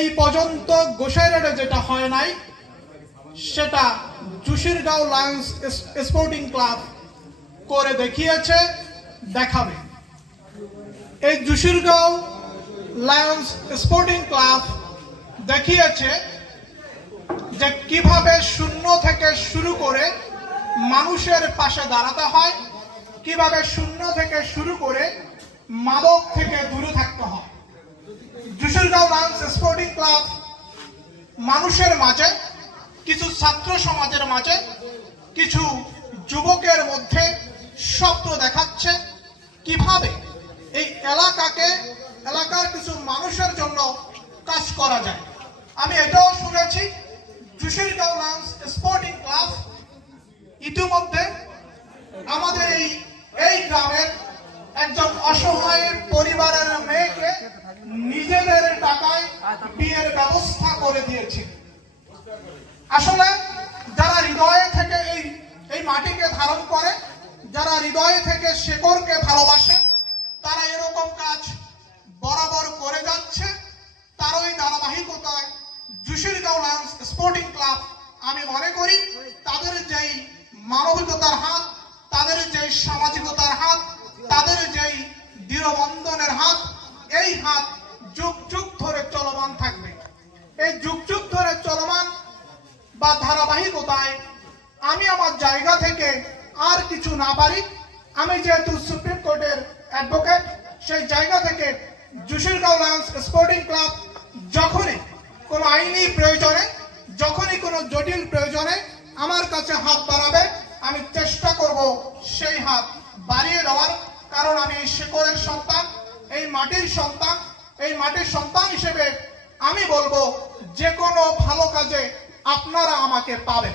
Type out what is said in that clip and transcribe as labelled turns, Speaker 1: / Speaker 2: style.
Speaker 1: এই পর্যন্ত গোসাইরাটে যেটা হয় নাই, সেটা জুশিরগাঁও লায়ন্স স্পোর্টিং ক্লাব করে দেখিয়েছে, দেখাবে। এই জুশিরগাঁও লায়ন্স স্পোর্টিং ক্লাব দেখিয়েছে যে কীভাবে শূন্য থেকে শুরু করে মানুষের পাশে দাঁড়াতে হয়, কীভাবে শূন্য থেকে শুরু করে মাদক থেকে দূরে থাকতে হয় জুসুরগাঁও ডান্স স্পোর্টিং ক্লাব মানুষের মাঝে, কিছু ছাত্র সমাজের মাঝে, কিছু যুবকের মধ্যে স্বপ্ন দেখাচ্ছে। কীভাবে এই এলাকাকে, এলাকার কিছু মানুষের জন্য কাজ করা যায়? আমি এটাও শুনেছি জুসুরগাঁও ডান্স স্পোর্টিং ক্লাব ইতিমধ্যে আমাদের এই এই গ্রামের একজন অসহায় পরিবারের মেয়েকে নিজেদের মাটিকে ধারণ করে, যারা হৃদয় থেকে শেকড়কে ভালোবাসে, তারা এরকম কাজ বরাবর করে যাচ্ছে। তারই ধারাবাহিকতায় জুশিরগাঁও লায়ন্স স্পোর্টিং ক্লাব আমি মনে করি, তাদের যেই মানবিকতার হাত, তাদের যেই সামাজিকতার হাত, তাদের যেই দৃঢ়বন্ধনের হাত, এই হাত যুগ যুগ ধরে চলমান থাকবে। এই যুগ যুগ ধরে চলমান বা ধারাবাহিকতায় আমি আমার জায়গা থেকে আর কিছু না পারি। আমি যেহেতু সুপ্রিম কোর্টের অ্যাডভোকেট সেই জায়গা থেকে জুশিরগাঁও লায়ন্স স্পোর্টিং ক্লাব যখনই কোনো আইনি প্রয়োজনে, যখনই কোনো জটিল প্রয়োজনে আমার কাছে হাত বাড়াবে, আমি চেষ্টা করব সেই হাত বাড়িয়ে দেওয়ার। কারণ আমি এই শেকড়ের সন্তান, এই মাটির সন্তান, এই মাটির সন্তান হিসেবে আমি বলব, যে কোনো ভালো কাজে আপনারা আমাকে পাবেন।